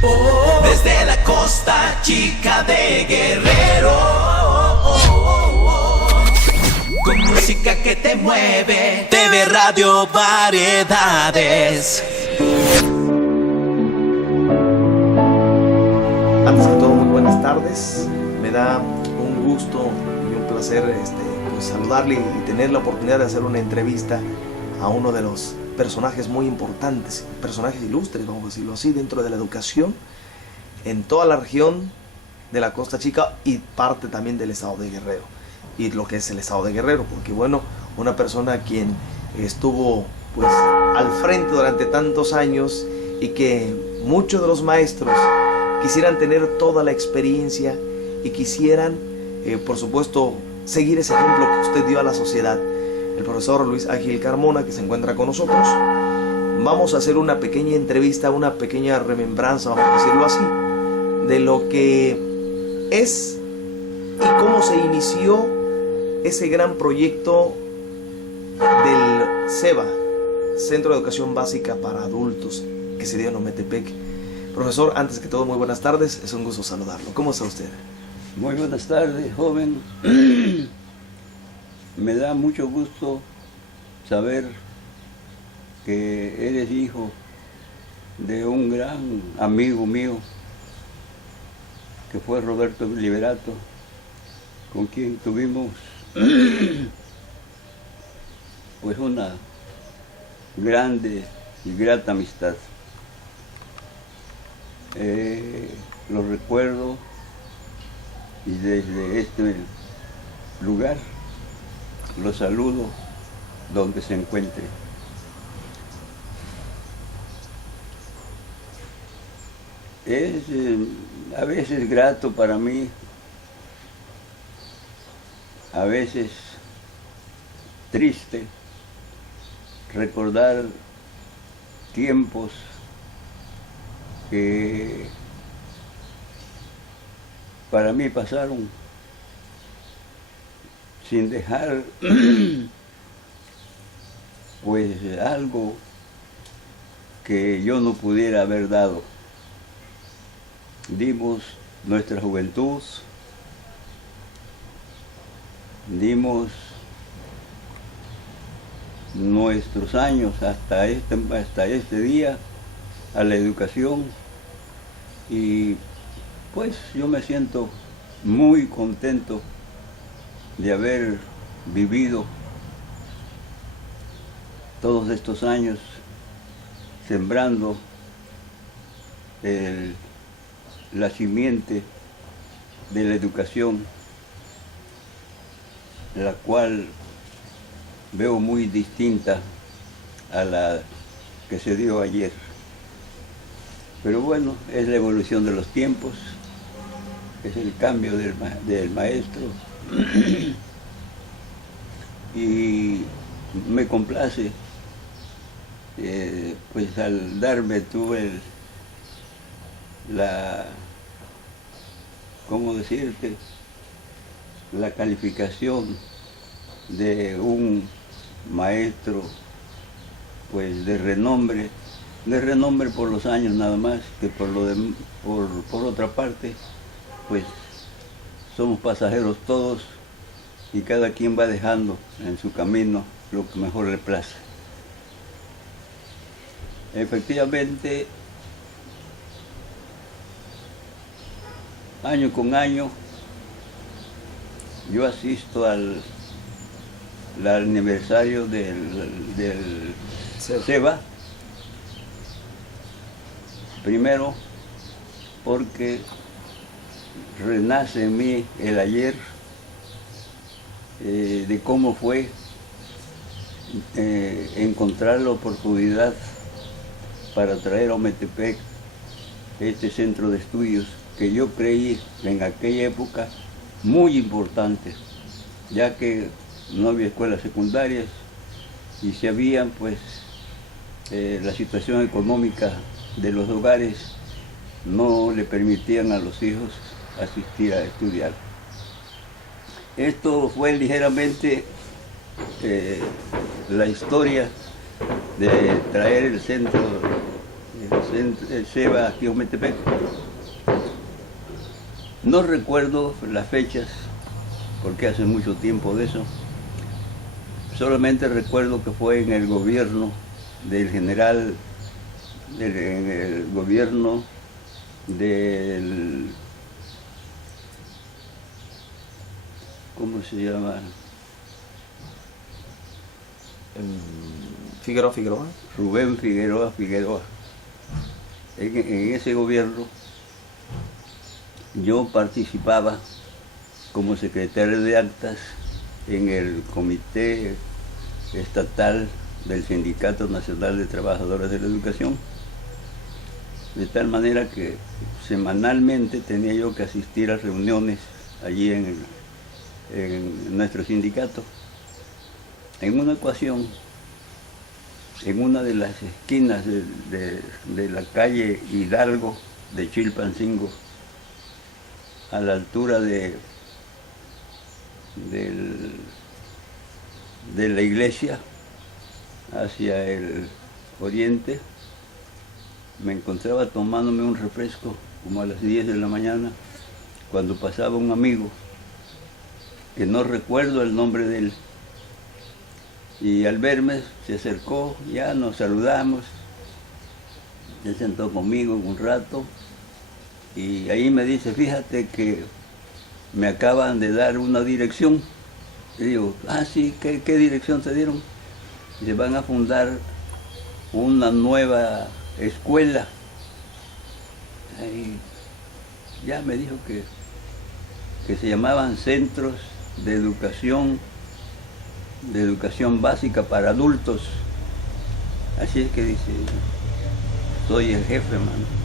Desde la costa chica de Guerrero, con música que te mueve, TV Radio Variedades. Antes que todo, muy buenas tardes. Me da un gusto y un placer pues, saludarle y tener la oportunidad de hacer una entrevista a uno de los personajes muy importantes, personajes ilustres, vamos a decirlo así, dentro de la educación en toda la región de la Costa Chica y parte también del estado de Guerrero, y lo que es el estado de Guerrero, porque bueno, una persona quien estuvo pues al frente durante tantos años y que muchos de los maestros quisieran tener toda la experiencia y quisieran, por supuesto, seguir ese ejemplo que usted dio a la sociedad. El profesor Luis Ágil Carmona, que se encuentra con nosotros. Vamos a hacer una pequeña entrevista, una pequeña remembranza, vamos a decirlo así, de lo que es y cómo se inició ese gran proyecto del CEBA, Centro de Educación Básica para Adultos, que se dio en Ometepec. Profesor, antes que todo, muy buenas tardes, es un gusto saludarlo. ¿Cómo está usted? Muy buenas tardes, joven. Me da mucho gusto saber que eres hijo de un gran amigo mío, que fue Roberto Liberato, con quien tuvimos pues una grande y grata amistad. Lo recuerdo y desde este lugar lo saludo donde se encuentre. Es a veces grato para mí, a veces triste recordar tiempos que para mí pasaron sin dejar pues algo que yo no pudiera haber dado. Dimos nuestra juventud, dimos nuestros años hasta este día a la educación, y pues yo me siento muy contento de haber vivido todos estos años sembrando la simiente de la educación, la cual veo muy distinta a la que se dio ayer. Pero bueno, es la evolución de los tiempos, es el cambio del maestro. Y me complace pues al darme tú ¿cómo decirte? La calificación de un maestro pues de renombre por los años nada más, que por otra parte pues somos pasajeros todos y cada quien va dejando en su camino lo que mejor le place. Efectivamente, año con año yo asisto al aniversario del CEBA, primero porque renace en mí el ayer, de cómo fue encontrar la oportunidad para traer a Ometepec este centro de estudios que yo creí en aquella época muy importante, ya que no había escuelas secundarias y si habían, pues la situación económica de los hogares no le permitían a los hijos asistir a estudiar. Esto fue ligeramente la historia de traer el centro SEBA aquí en Metepec. No recuerdo las fechas, porque hace mucho tiempo de eso. Solamente recuerdo que fue en el gobierno del general, en el gobierno del, ¿cómo se llama? Figueroa. Rubén Figueroa. En ese gobierno yo participaba como secretario de actas en el Comité Estatal del Sindicato Nacional de Trabajadores de la Educación, de tal manera que semanalmente tenía yo que asistir a reuniones allí en nuestro sindicato. En una ocasión, en una de las esquinas de la calle Hidalgo de Chilpancingo, a la altura de la iglesia hacia el oriente, me encontraba tomándome un refresco como a las 10 de la mañana, cuando pasaba un amigo, que no recuerdo el nombre de él, y al verme se acercó, ya nos saludamos, se sentó conmigo un rato, y ahí me dice, fíjate que me acaban de dar una dirección. Y digo, sí, ¿qué dirección te dieron? Dice, van a fundar una nueva escuela. Y ya me dijo que se llamaban Centros de Educación Básica para Adultos. Así es que dice, soy el jefe, mano.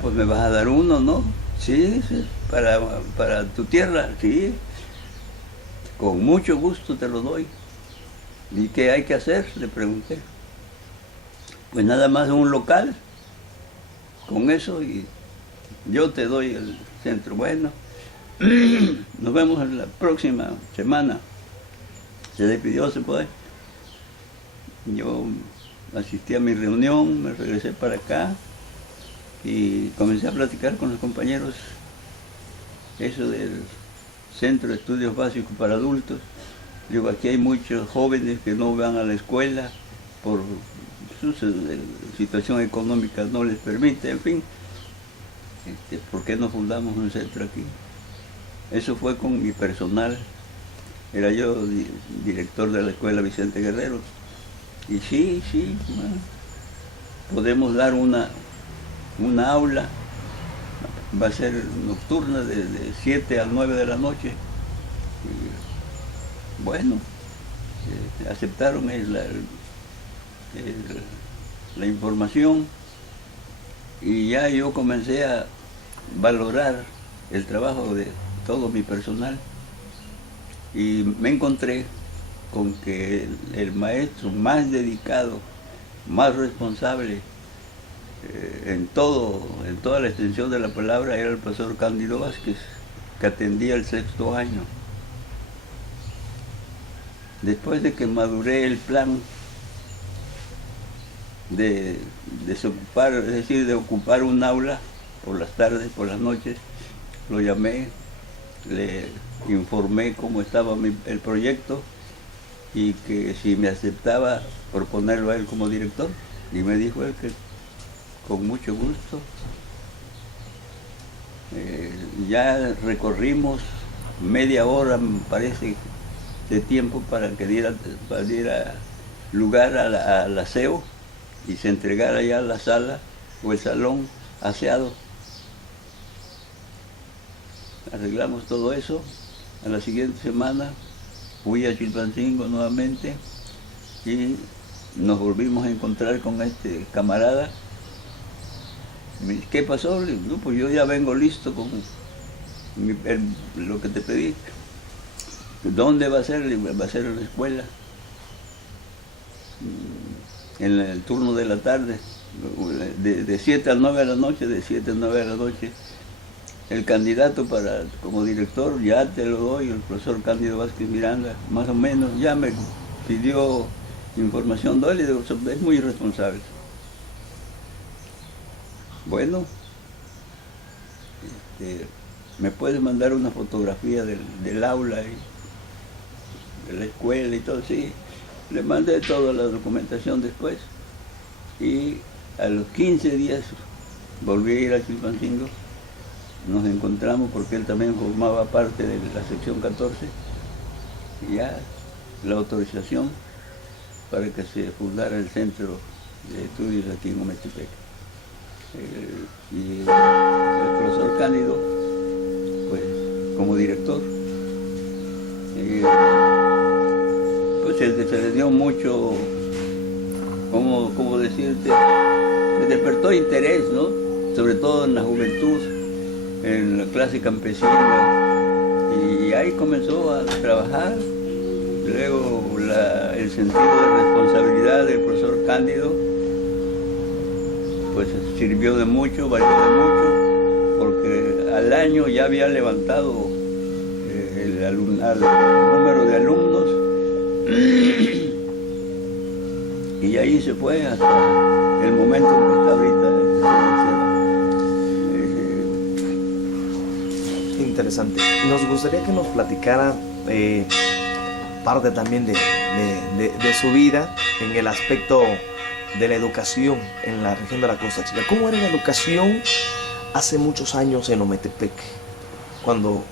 Pues me vas a dar uno, ¿no? Sí, para tu tierra, sí. Con mucho gusto te lo doy. ¿Y qué hay que hacer? Le pregunté. Pues nada más un local. Con eso y yo te doy el centro. Bueno, nos vemos en la próxima semana. Se despidió, se puede. Yo asistí a mi reunión, me regresé para acá y comencé a platicar con los compañeros eso del Centro de Estudios Básicos para Adultos. Digo, aquí hay muchos jóvenes que no van a la escuela por su situación económica, no les permite, en fin. ¿Por qué no fundamos un centro aquí? Eso fue con mi personal. Era yo director de la escuela Vicente Guerrero. Y sí, bueno, podemos dar una aula, va a ser nocturna de 7 a 9 de la noche. Y bueno, aceptaron la información y ya yo comencé a valorar el trabajo de todo mi personal y me encontré con que el maestro más dedicado, más responsable en toda la extensión de la palabra era el profesor Cándido Vázquez, que atendía el 6º año. Después de que maduré el plan de desocupar, es decir, de ocupar un aula por las tardes, por las noches, lo llamé, le informé cómo estaba el proyecto y que si me aceptaba proponerlo a él como director. Y me dijo él que con mucho gusto. Ya recorrimos media hora, me parece, de tiempo para que diera lugar al aseo y se entregara ya la sala o el salón aseado. Arreglamos todo eso. A la siguiente semana fui a Chilpancingo nuevamente y nos volvimos a encontrar con este camarada. Me dice, ¿qué pasó? Le digo, no, pues yo ya vengo listo con lo que te pedí. ¿Dónde va a ser? Le digo, va a ser en la escuela. En el turno de la tarde, de 7 a 9 de la noche, de 7 a 9 de la noche. El candidato como director ya te lo doy, el profesor Cándido Vázquez Miranda, más o menos, ya me pidió información, le digo, es muy irresponsable. Bueno, me puedes mandar una fotografía del aula y de la escuela y todo, sí. Le mandé toda la documentación después y a los 15 días volví a ir a Chilpancingo. Nos encontramos porque él también formaba parte de la sección 14 y ya la autorización para que se fundara el centro de estudios aquí en Ometepec. Y el profesor Cándido, pues como director, pues se le dio mucho, ¿cómo decirte? Se despertó interés, ¿no? Sobre todo en la juventud, en la clase campesina, y ahí comenzó a trabajar. Luego el sentido de responsabilidad del profesor Cándido pues sirvió de mucho, valió de mucho, porque al año ya había levantado el número de alumnos y ahí se fue hasta el momento en que está ahorita. Interesante. Nos gustaría que nos platicara parte también de su vida en el aspecto de la educación en la región de la Costa Chica. ¿Cómo era la educación hace muchos años en Ometepec, cuando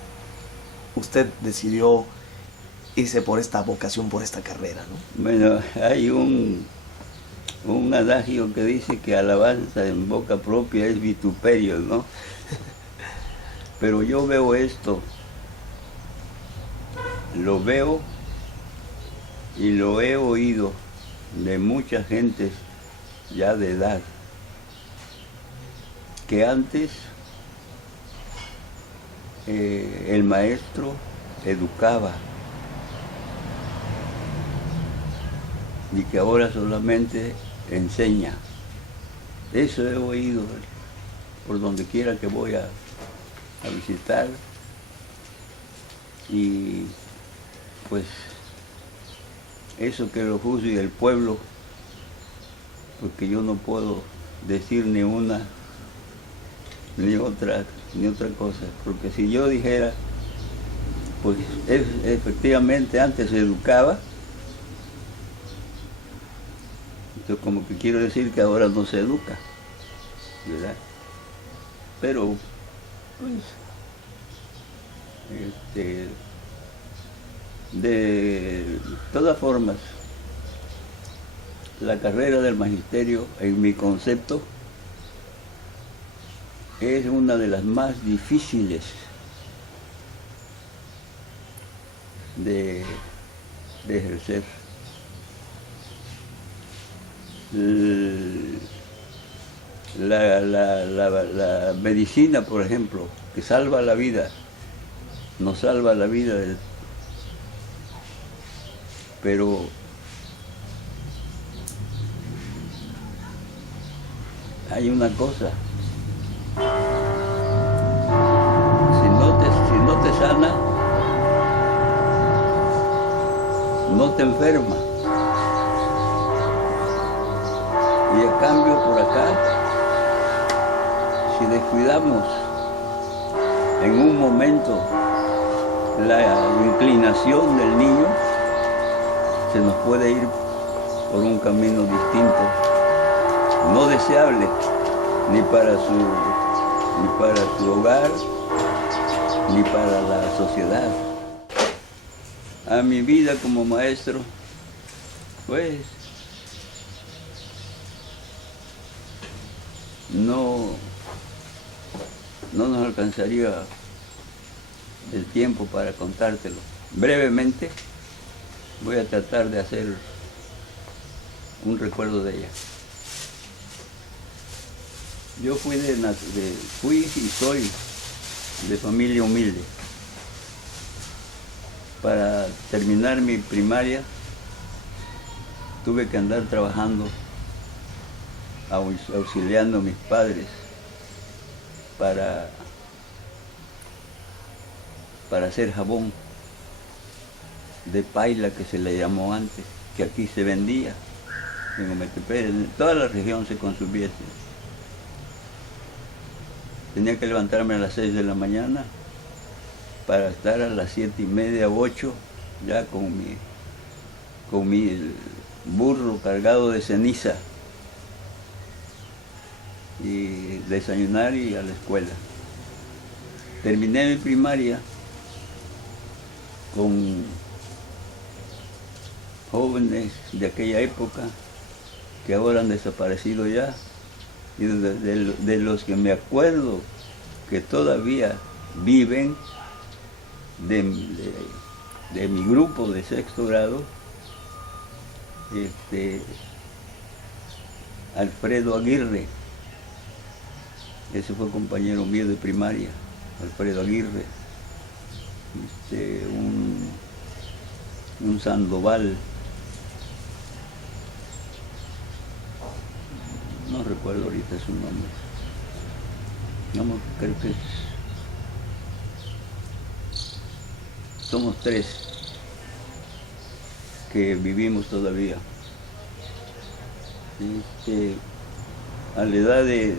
usted decidió irse por esta vocación, por esta carrera, ¿no? Bueno, hay un adagio que dice que alabanza en boca propia es vituperio, ¿no? Pero yo veo esto, lo veo y lo he oído de mucha gente ya de edad, que antes el maestro educaba y que ahora solamente enseña. Eso he oído por donde quiera que voy a visitar, y pues eso que lo juzgue el pueblo, porque yo no puedo decir ni una ni otra cosa, porque si yo dijera, pues efectivamente antes se educaba, yo como que quiero decir que ahora no se educa, ¿verdad? Pero pues de todas formas, la carrera del magisterio, en mi concepto, es una de las más difíciles de ejercer. La medicina, por ejemplo, que salva la vida, nos salva la vida, pero hay una cosa: si no te sana, no te enferma. Y a cambio por acá, si descuidamos en un momento la inclinación del niño, se nos puede ir por un camino distinto, no deseable ni para su hogar, ni para la sociedad. A mi vida como maestro, pues no nos alcanzaría el tiempo para contártelo. Brevemente voy a tratar de hacer un recuerdo de ella. Yo fui y soy de familia humilde. Para terminar mi primaria tuve que andar trabajando, auxiliando a mis padres para hacer jabón de paila, que se le llamó antes, que aquí se vendía en Ometepec, en toda la región se consumía. tenía que levantarme a las 6 de la mañana para estar a las 7:30, 8, ya con mi burro cargado de ceniza, y desayunar y a la escuela. Terminé mi primaria con jóvenes de aquella época que ahora han desaparecido ya, y de los que me acuerdo que todavía viven de mi grupo de sexto grado, Alfredo Aguirre, ese fue compañero mío de primaria, Alfredo Aguirre, un Sandoval, no recuerdo ahorita su nombre, no, creo que somos 3 que vivimos todavía. A la edad de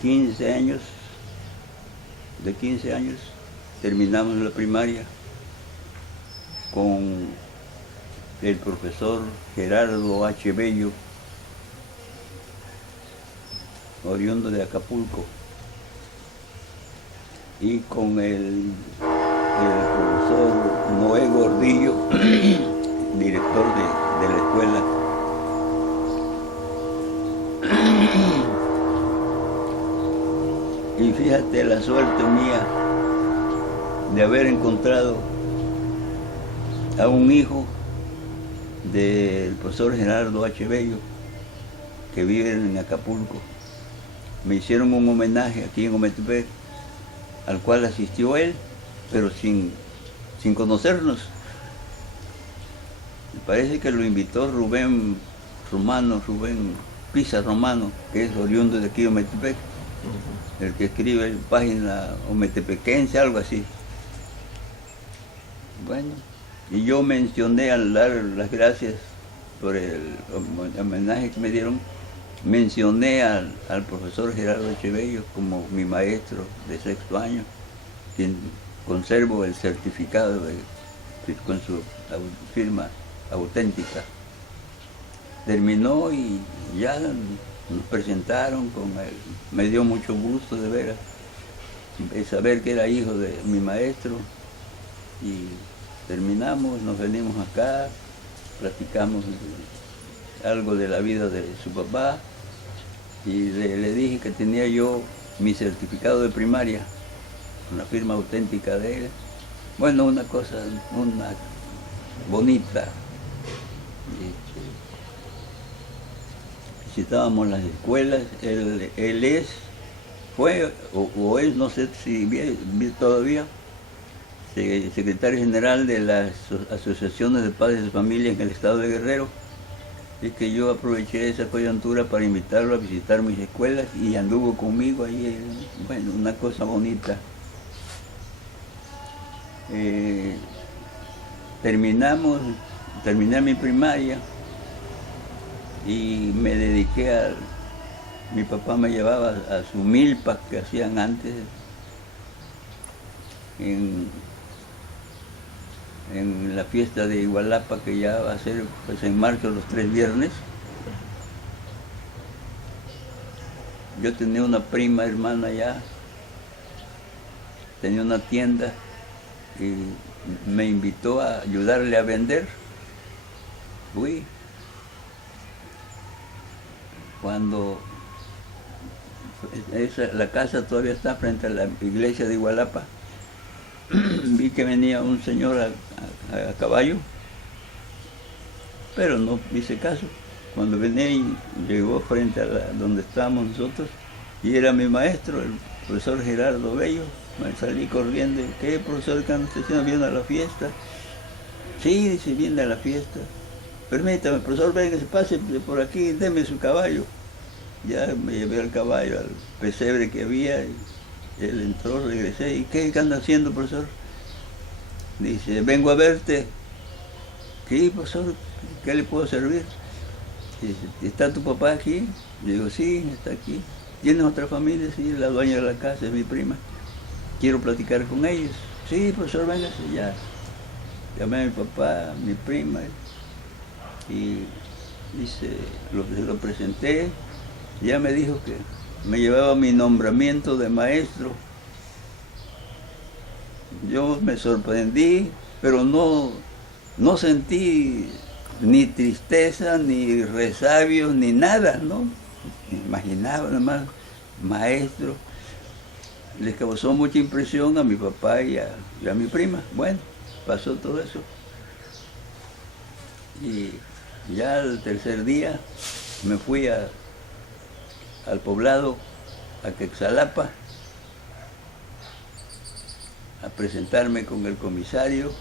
15 años, terminamos la primaria con el profesor Gerardo H. Bello, oriundo de Acapulco, y con el profesor Noé Gordillo, director de la escuela. Y fíjate la suerte mía de haber encontrado a un hijo del profesor Gerardo H. Bello, que vive en Acapulco. Me hicieron un homenaje aquí en Ometepec, al cual asistió él, pero sin conocernos. Me parece que lo invitó Rubén Pisa Romano, que es oriundo de aquí de Ometepec, el que escribe en página ometepequense, algo así. Bueno, y yo mencioné, al dar las gracias por el homenaje que me dieron, mencioné al profesor Gerardo Echevello como mi maestro de sexto año, quien conservo el certificado con su firma auténtica. Terminó y ya nos presentaron con él. Me dio mucho gusto de veras, saber que era hijo de mi maestro, y terminamos, nos venimos acá, platicamos algo de la vida de su papá, y le dije que tenía yo mi certificado de primaria, con la firma auténtica de él. Bueno, una cosa, una bonita. Visitábamos las escuelas, él fue o es, no sé si vive todavía, secretario general de las asociaciones de padres de familia en el estado de Guerrero. Es que yo aproveché esa coyuntura para invitarlo a visitar mis escuelas y anduvo conmigo ahí, bueno, una cosa bonita. Terminé mi primaria y me dediqué mi papá me llevaba a su milpa que hacían antes en la fiesta de Igualapa, que ya va a ser pues en marzo los 3 viernes. Yo tenía una prima hermana allá, tenía una tienda y me invitó a ayudarle a vender. Fui. Cuando la casa todavía está frente a la iglesia de Igualapa, vi que venía un señor a caballo, pero no hice caso. Cuando venía y llegó frente a donde estábamos nosotros, y era mi maestro, el profesor Gerardo Bello, me salí corriendo. ¿Qué, profesor, que usted está viendo a la fiesta? Sí, dice, viene a la fiesta. Permítame, profesor, venga, se pase por aquí, deme su caballo. Ya me llevé al caballo, al pesebre que había, y él entró, regresé. ¿Y qué anda haciendo, profesor? Dice, vengo a verte. ¿Qué, profesor? ¿Qué le puedo servir? Dice, ¿está tu papá aquí? Le digo, sí, está aquí. ¿Tienes otra familia? Sí, la dueña de la casa es mi prima. Quiero platicar con ellos. Sí, profesor, véngase ya. Llamé a mi papá, a mi prima, y se lo presenté. Ya me dijo que me llevaba mi nombramiento de maestro. Yo me sorprendí, pero no sentí ni tristeza, ni resabios, ni nada, ¿no? Me imaginaba nada más, maestro. Les causó mucha impresión a mi papá y a mi prima. Bueno, pasó todo eso. Y ya el tercer día me fui al poblado, a Quexalapa, a presentarme con el comisario.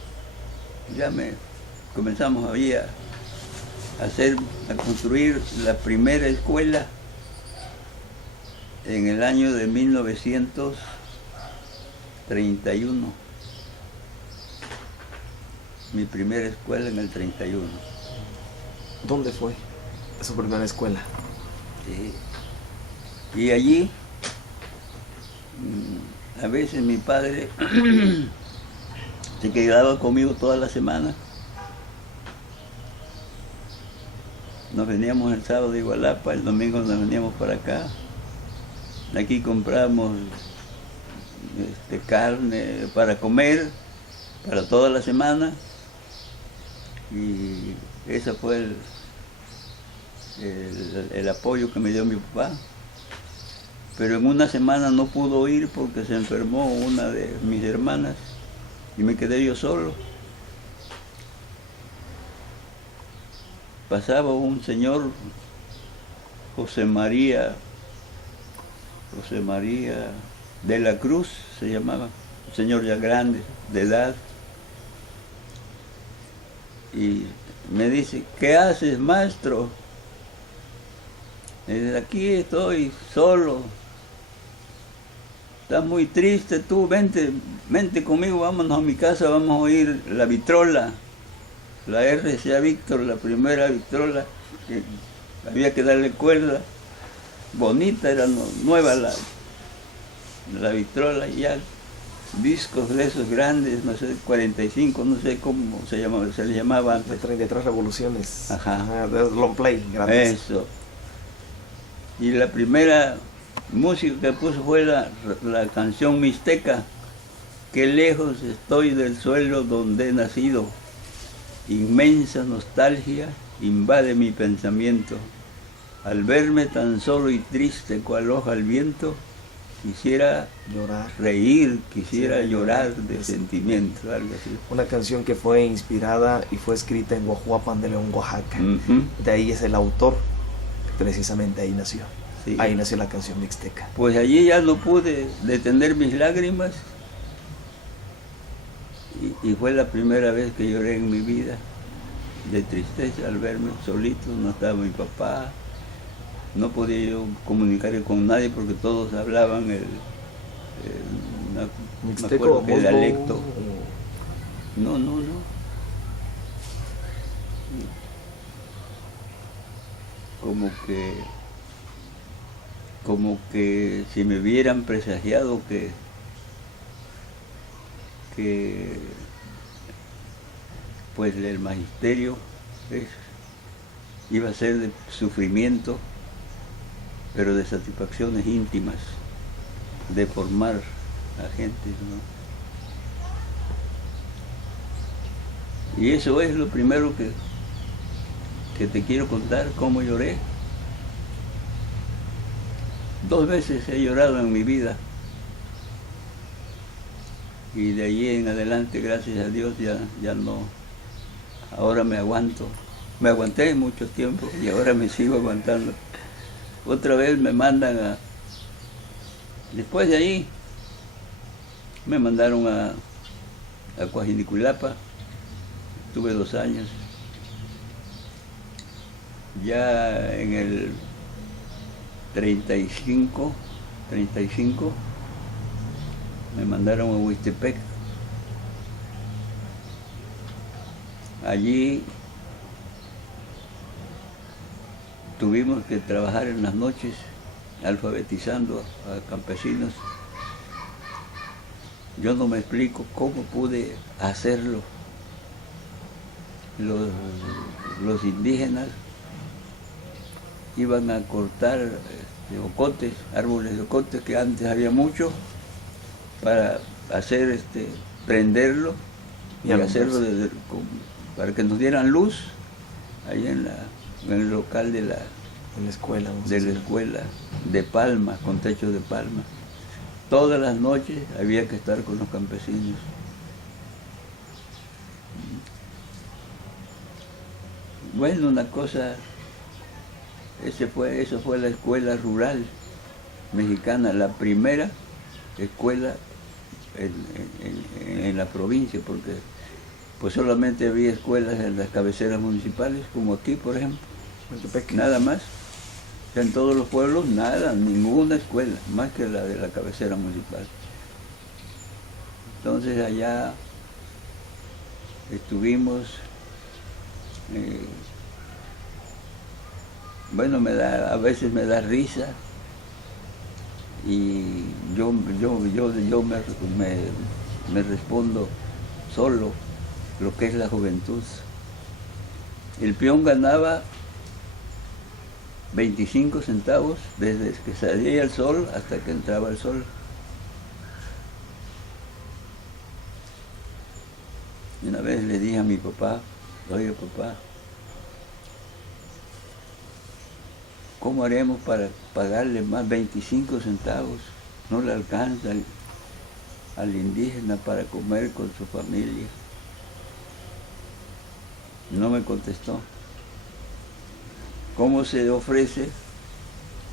Ya comenzamos ahí a construir la primera escuela en el año de 1931. Mi primera escuela en el 31. ¿Dónde fue su primera escuela? Sí. Y allí, a veces mi padre se quedaba conmigo toda la semana. Nos veníamos el sábado de Igualapa, el domingo nos veníamos para acá. Aquí compramos carne para comer, para toda la semana. Y ese fue el apoyo que me dio mi papá. Pero en una semana no pudo ir porque se enfermó una de mis hermanas y me quedé yo solo. Pasaba un señor, José María de la Cruz se llamaba, un señor ya grande, de edad, y me dice, ¿qué haces, maestro? Y dice, aquí estoy solo. Estás muy triste tú, vente conmigo, vámonos a mi casa, vamos a oír la vitrola, la RCA Víctor, la primera vitrola, que había que darle cuerda, bonita, era nueva la vitrola, y ya discos de esos grandes, no sé, 45, no sé cómo se les llamaba antes. De 33 revoluciones. Ajá. De long play, grandes. Eso. Y la primera música que puso fue la canción mixteca, qué lejos estoy del suelo donde he nacido, inmensa nostalgia invade mi pensamiento, al verme tan solo y triste cual hoja al viento, quisiera Llorar. reír, quisiera llorar de sentimiento, algo así. Una canción que fue inspirada y fue escrita en Guajuapan de León, Oaxaca. De ahí es el autor, precisamente ahí nació. Sí. Ahí nació la canción mixteca. Pues allí ya no pude detener mis lágrimas y fue la primera vez que lloré en mi vida de tristeza al verme solito. No estaba mi papá, no podía yo comunicar con nadie porque todos hablaban Mixteco, el dialecto. No. Como que si me hubieran presagiado que pues el magisterio iba a ser de sufrimiento, pero de satisfacciones íntimas, de formar a gente, ¿no? Y eso es lo primero que te quiero contar, cómo lloré. 2 veces he llorado en mi vida. Y de allí en adelante, gracias a Dios, ya no. Ahora me aguanto. Me aguanté mucho tiempo y ahora me sigo aguantando. Otra vez me mandan después de ahí, me mandaron a Coajinicuilapa. Estuve 2 años. Ya en el 35, me mandaron a Huixtepec. Allí tuvimos que trabajar en las noches alfabetizando a campesinos. Yo no me explico cómo pude hacerlo. Los indígenas iban a cortar ocotes, árboles de ocotes, que antes había mucho, para hacer, prenderlo y hacerlo para que nos dieran luz ahí en el local de la escuela. Escuela de palma, con techo de palma. Todas las noches había que estar con los campesinos. Bueno, una cosa, eso fue la escuela rural mexicana, la primera escuela en la provincia, porque pues solamente había escuelas en las cabeceras municipales, como aquí, por ejemplo, nada más. O sea, en todos los pueblos, nada, ninguna escuela, más que la de la cabecera municipal. Entonces allá estuvimos, bueno, a veces me da risa, y yo me respondo solo lo que es la juventud. El peón ganaba 25 centavos desde que salía el sol hasta que entraba el sol. Y una vez le dije a mi papá, oye papá, ¿cómo haremos para pagarle más 25 centavos? No le alcanza al indígena para comer con su familia. No me contestó. ¿Cómo se ofrece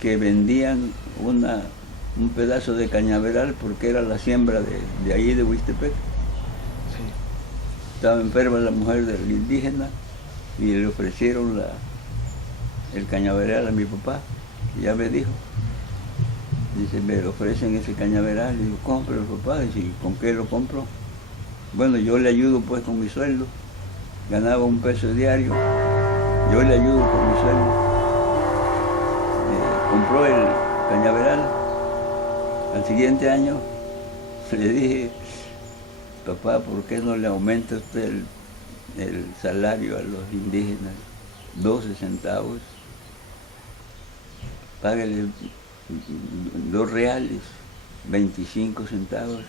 que vendían un pedazo de cañaveral, porque era la siembra de ahí de Huixtepec? Sí. Estaba enferma la mujer del indígena y le ofrecieron el cañaveral a mi papá. Y ya me dijo, dice, me ofrecen ese cañaveral. Y digo, cómpralo, papá. Dice, ¿y con qué lo compro? Bueno, yo le ayudo pues con mi sueldo. Ganaba $1 diario. Yo le ayudo con mi sueldo. Compró el cañaveral. Al siguiente año le dije, papá, ¿por qué no le aumenta usted el salario a los indígenas? 12 centavos. Págale 2 reales, 25 centavos.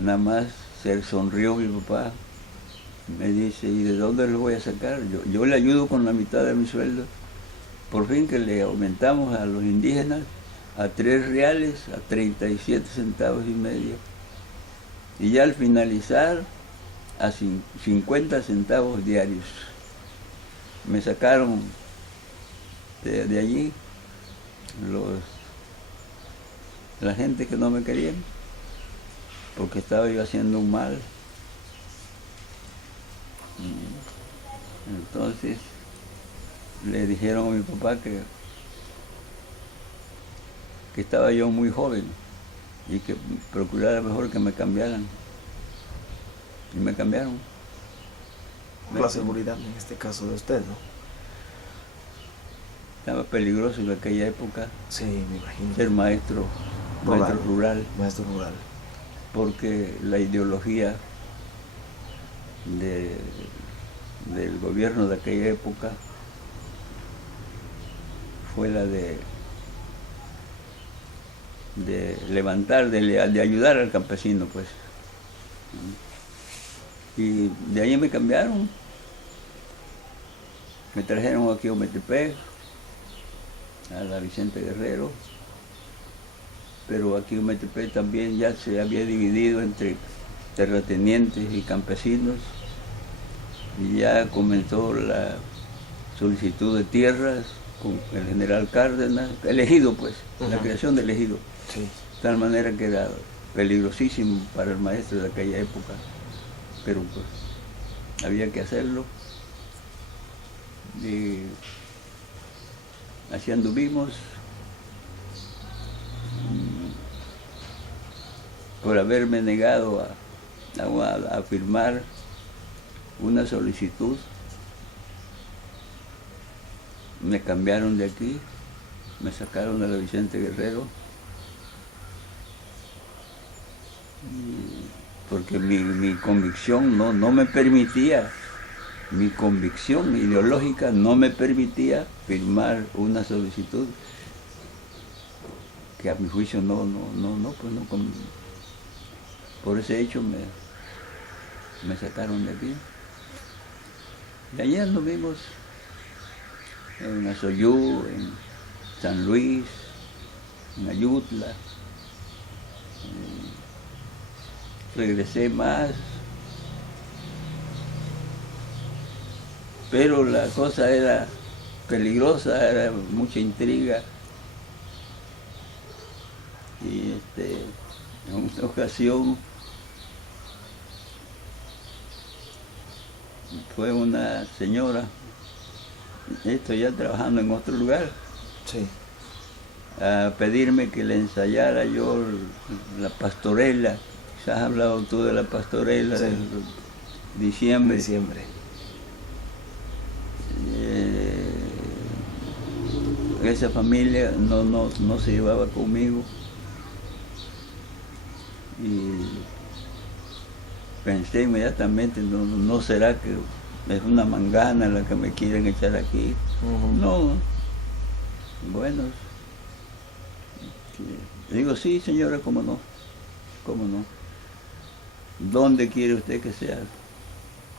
Nada más se sonrió mi papá. Me dice, ¿y de dónde lo voy a sacar? Yo le ayudo con la mitad de mi sueldo. Por fin que le aumentamos a los indígenas a 3 reales, a 37 centavos y medio. Y ya al finalizar, a 50 centavos diarios. Me sacaron de allí la gente que no me querían, porque estaba yo haciendo un mal. Entonces le dijeron a mi papá que estaba yo muy joven y que procurara mejor que me cambiaran. Y me cambiaron. La seguridad en este caso de usted, ¿no? Estaba peligroso en aquella época. Sí, me imagino. Ser maestro rural. Maestro rural. Porque la ideología del gobierno de aquella época fue la de levantar, de ayudar al campesino, pues. Y de ahí me cambiaron. Me trajeron aquí a Ometepec, a la Vicente Guerrero, pero aquí en Ometepec también ya se había dividido entre terratenientes y campesinos, y ya comenzó la solicitud de tierras con el general Cárdenas, elegido pues, la creación del ejido, sí. De tal manera que era peligrosísimo para el maestro de aquella época, pero pues había que hacerlo. Y así anduvimos por haberme negado a firmar una solicitud. Me cambiaron de aquí me sacaron de la Vicente Guerrero, porque mi convicción no me permitía, mi convicción ideológica no me permitía firmar una solicitud que a mi juicio por ese hecho me sacaron de aquí. Y allá anduvimos en Azoyú, en San Luis, en Ayutla. Regresé más, pero la cosa era peligrosa, era mucha intriga. Y en una ocasión fue una señora, esto ya trabajando en otro lugar, Sí. a pedirme que le ensayara yo la pastorela. ¿Has hablado tú de la pastorela? Sí. De diciembre? Diciembre. Esa familia no se llevaba conmigo y pensé inmediatamente, no será que es una mangana la que me quieren echar aquí. Ujú. No, bueno, digo, sí señora, cómo no. ¿Dónde quiere usted que sea?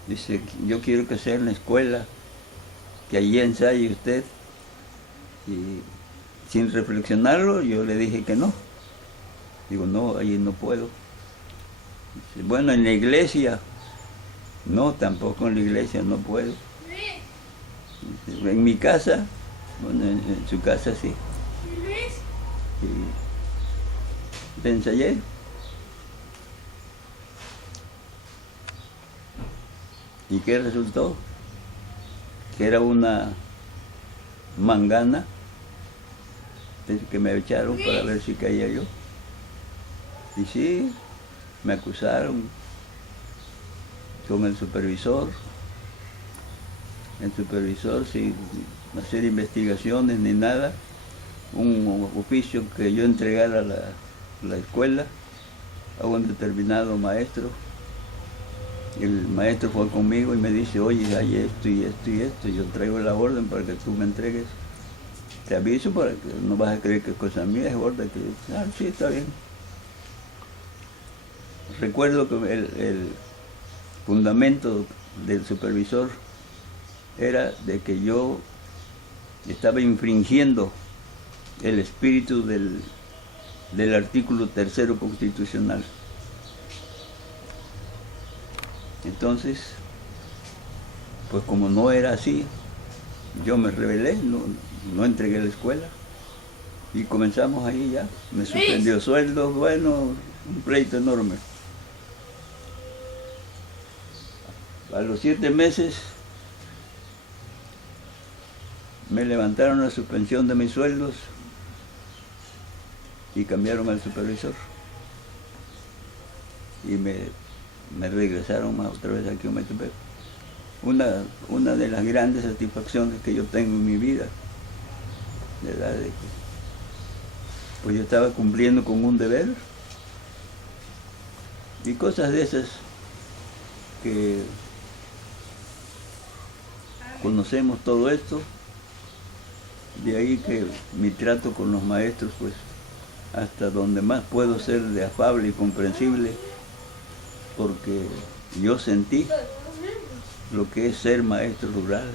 Dice, yo quiero que sea en la escuela, que allí ensaye usted. Y sin reflexionarlo, yo le dije que no. Digo, no, allí no puedo. Dice, bueno, en la iglesia. No, tampoco en la iglesia no puedo. Dice, en mi casa, bueno, en su casa sí. Y le ensayé. ¿Y qué resultó? Que era una mangana que me echaron para ver si caía yo. Y sí, me acusaron con el supervisor. El supervisor, sin hacer investigaciones ni nada, un oficio que yo entregara a la escuela a un determinado maestro. El maestro fue conmigo y me dice, oye, hay esto y esto y esto, yo traigo la orden para que tú me entregues. Te aviso para que no vas a creer que es cosa mía, es orden que... Ah, sí, está bien. Recuerdo que el fundamento del supervisor era de que yo estaba infringiendo el espíritu del artículo 3º constitucional. Entonces, pues como no era así, yo me rebelé, no entregué la escuela y comenzamos ahí ya. Me suspendió sueldos, bueno, un pleito enorme. A los 7 meses me levantaron la suspensión de mis sueldos y cambiaron al supervisor. Y me regresaron más otra vez aquí a Metepec. Una de las grandes satisfacciones que yo tengo en mi vida, ¿verdad? De que, pues yo estaba cumpliendo con un deber y cosas de esas que conocemos todo esto. De ahí que mi trato con los maestros, pues hasta donde más puedo ser de afable y comprensible, porque yo sentí lo que es ser maestro rural.